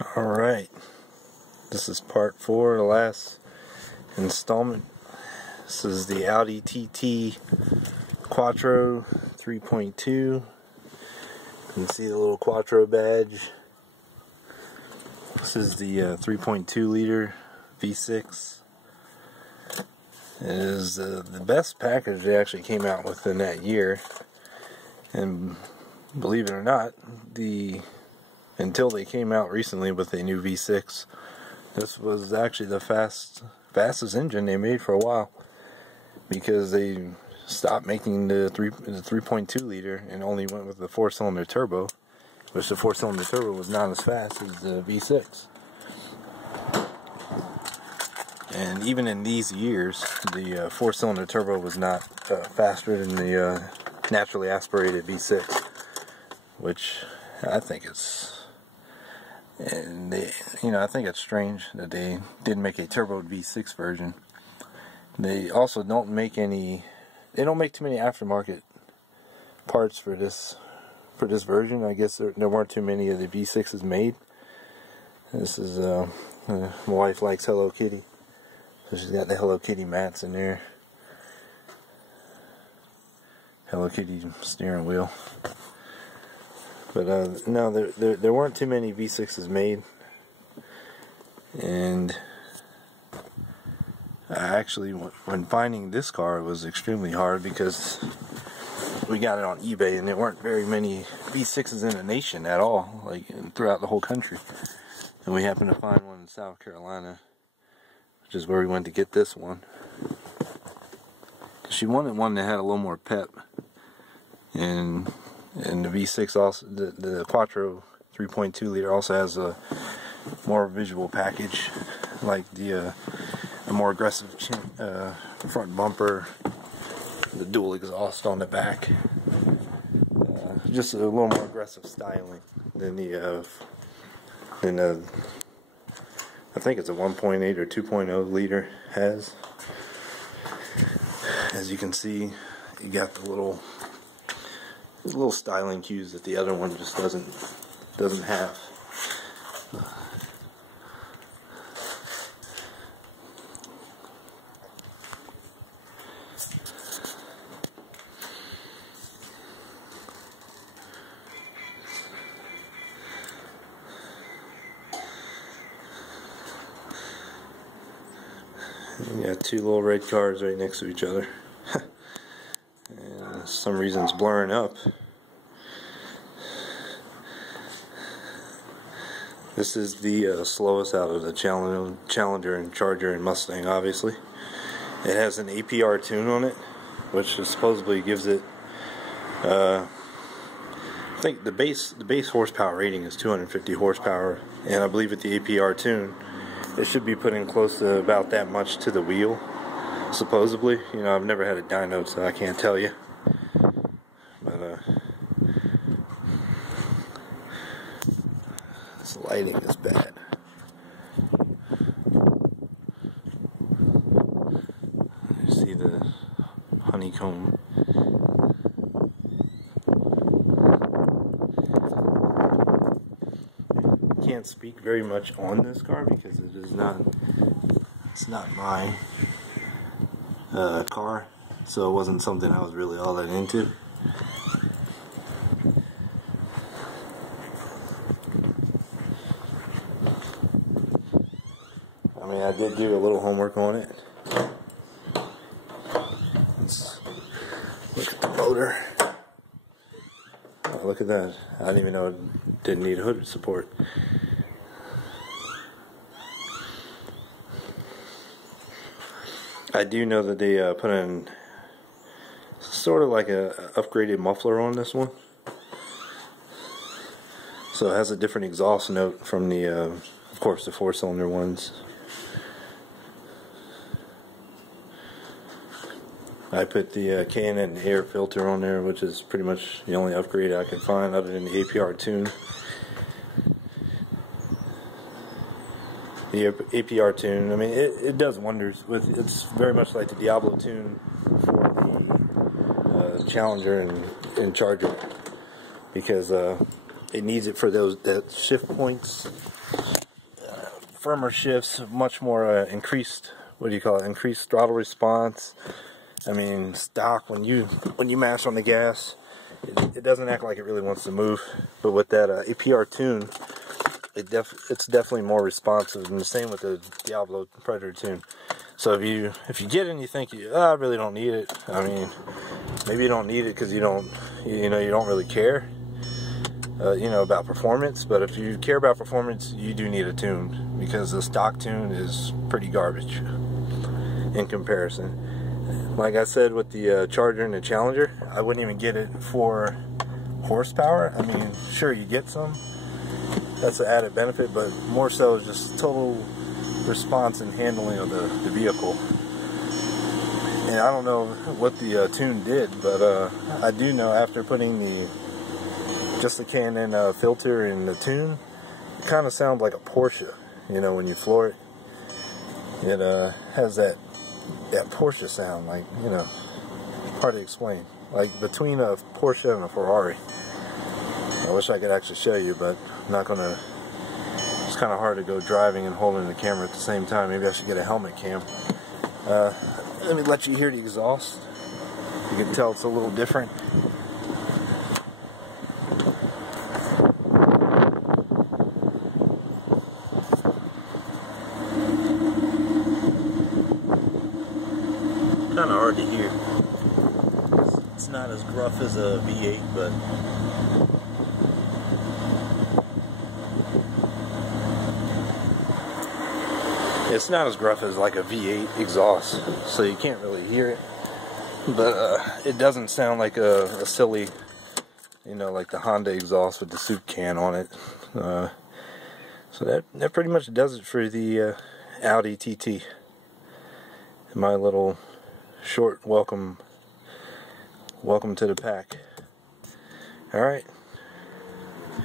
Alright, this is part 4, the last installment. This is the Audi TT Quattro 3.2. You can see the little Quattro badge. This is the 3.2 liter V6. It is the best package they actually came out with in that year. And believe it or not, until they came out recently with a new V6, this was actually the fastest engine they made for a while, because they stopped making the 3.2 liter and only went with the 4-cylinder turbo, which the 4-cylinder turbo was not as fast as the V6. And even in these years, the 4-cylinder turbo was not faster than the naturally aspirated V6, which I think is, and I think it's strange that they didn't make a turboed V6 version. They also don't make too many aftermarket parts for this version. I guess there weren't too many of the V6s made. This is my wife likes Hello Kitty, so she's got the Hello Kitty mats in there. Hello Kitty steering wheel. But no, there weren't too many V6s made, and actually, when finding this car, it was extremely hard because we got it on eBay, and there weren't very many V6s in the nation at all, like throughout the whole country. And we happened to find one in South Carolina, which is where we went to get this one. She wanted one that had a little more pep, and the V6 also, the Quattro 3.2 liter also has a more visual package, like a more aggressive front bumper, the dual exhaust on the back, just a little more aggressive styling than I think it's a 1.8 or 2.0 liter has. As you can see, you got the little styling cues that the other one just doesn't have. You got two little red cars right next to each other. And for some reason it's blurring up. This is the slowest out of the Challenger and Charger and Mustang, obviously. It has an APR tune on it, which supposedly gives it, I think the base horsepower rating is 250 horsepower, and I believe with the APR tune, it should be putting close to about that much to the wheel, supposedly. I've never had a dyno, so I can't tell you. But this lighting is bad. You see the honeycomb. Can't speak very much on this car because it's not my car, so it wasn't something I was really all that into. I mean, I did do a little homework on it. Let's look at the motor. Oh, look at that. I didn't even know it didn't need hood support. I do know that they put in sort of like a upgraded muffler on this one, so it has a different exhaust note from the, of course, the 4-cylinder ones. I put the K&N air filter on there, which is pretty much the only upgrade I could find other than the APR tune. The APR tune, I mean, it does wonders. It's very much like the Diablo tune for the Challenger and Charger, because it needs it for those shift points, firmer shifts, much more increased, what do you call it, increased throttle response. I mean, stock, when you mash on the gas, it doesn't act like it really wants to move. But with that APR tune, it's definitely more responsive, and the same with the Diablo Predator tune. So if you get it and you think I really don't need it, I mean, maybe you don't need it because you don't really care, about performance. But if you care about performance, you do need a tune, because the stock tune is pretty garbage in comparison. Like I said with the Charger and the Challenger, I wouldn't even get it for horsepower. I mean, sure, you get some, that's an added benefit, but more so just total response and handling of the vehicle. And I don't know what the tune did, but I do know after putting just the K&N filter in the tune, it kind of sounds like a Porsche. When you floor it, it has that Porsche sound, like, hard to explain, like between a Porsche and a Ferrari. I wish I could actually show you, but I'm not gonna. It's kind of hard to go driving and holding the camera at the same time. Maybe I should get a helmet cam. Let me let you hear the exhaust. You can tell it's a little different. Kind of hard to hear. It's not as gruff as a V8, but it's not as gruff as like a V8 exhaust, so you can't really hear it. But it doesn't sound like a silly, like the Honda exhaust with the soup can on it. So that pretty much does it for the Audi TT. My little short welcome to the pack. Alright.